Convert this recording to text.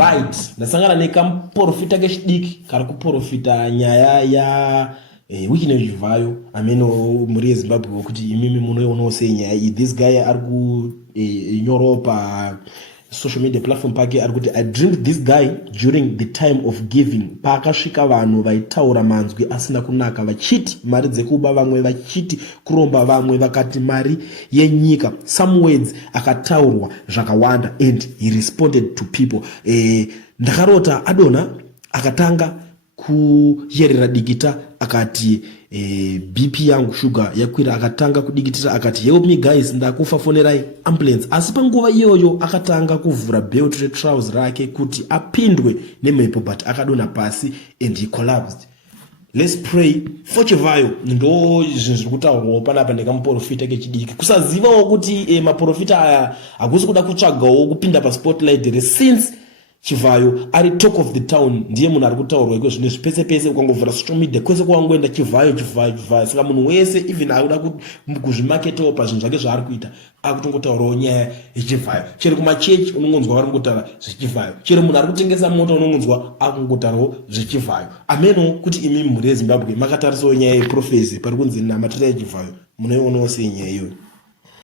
right ndasangana nekamuprofita kechidiki kari kuprofita nyaya ya wiki nezvivhayo amene muri yezimbabwe wokuti imimi munoionawo sei nyaya iyi. This guy ari kunyorawo social media platform pake ari kuti I dreamed this guy during the time of giving. Paakasvika vanhu vaitaura manzwi asina kunaka vachiti mari dzekuba vamwe vachiti kuromba vamwe vakati mari yenyika. Some words akataurwa zvakawanda and he responded to people. Ndakarota Adona akatanga kuyerera digita akati BP yangu sugar yakwira akatanga kudikitira akati help me guys ndakufa fonerai ambulance. Asi panguva iyoyo akatanga kuvhura belt retrouser rake kuti apindwe nemhepo but akadona pasi and he collapsed. Let's pray for Chivayo. Ndo zvinhu zviri kutaurwawo panapa ndekamuprofita kechidiki. Kusazivawo kuti maprofita aya hakusi kuda kutsvagawo kupinda paspotlight since Chivayo ari talk of the town, ndiye munhu ari kutaurwa iko zvinhu zvipese pese ukangovhura social media kwese kwangoenda Chivayo. Saka munhu wese even akuda kuzvimaketawo pazvinhu zvake zvaari kuita akutongotaurawo nyaya yeChivayo. Chero kumachechi unongonzwa vari kungotaura zveChivayo, chero munhu ari kutengesa mota unongonzwa akungotaurawo zveChivayo. Ameno kuti imi mhuri yeZimbabwe makatarisawo nyaya yeprofesi pari kunzi namatira yeChivayo, munoionawo sei nyaya iyoyo?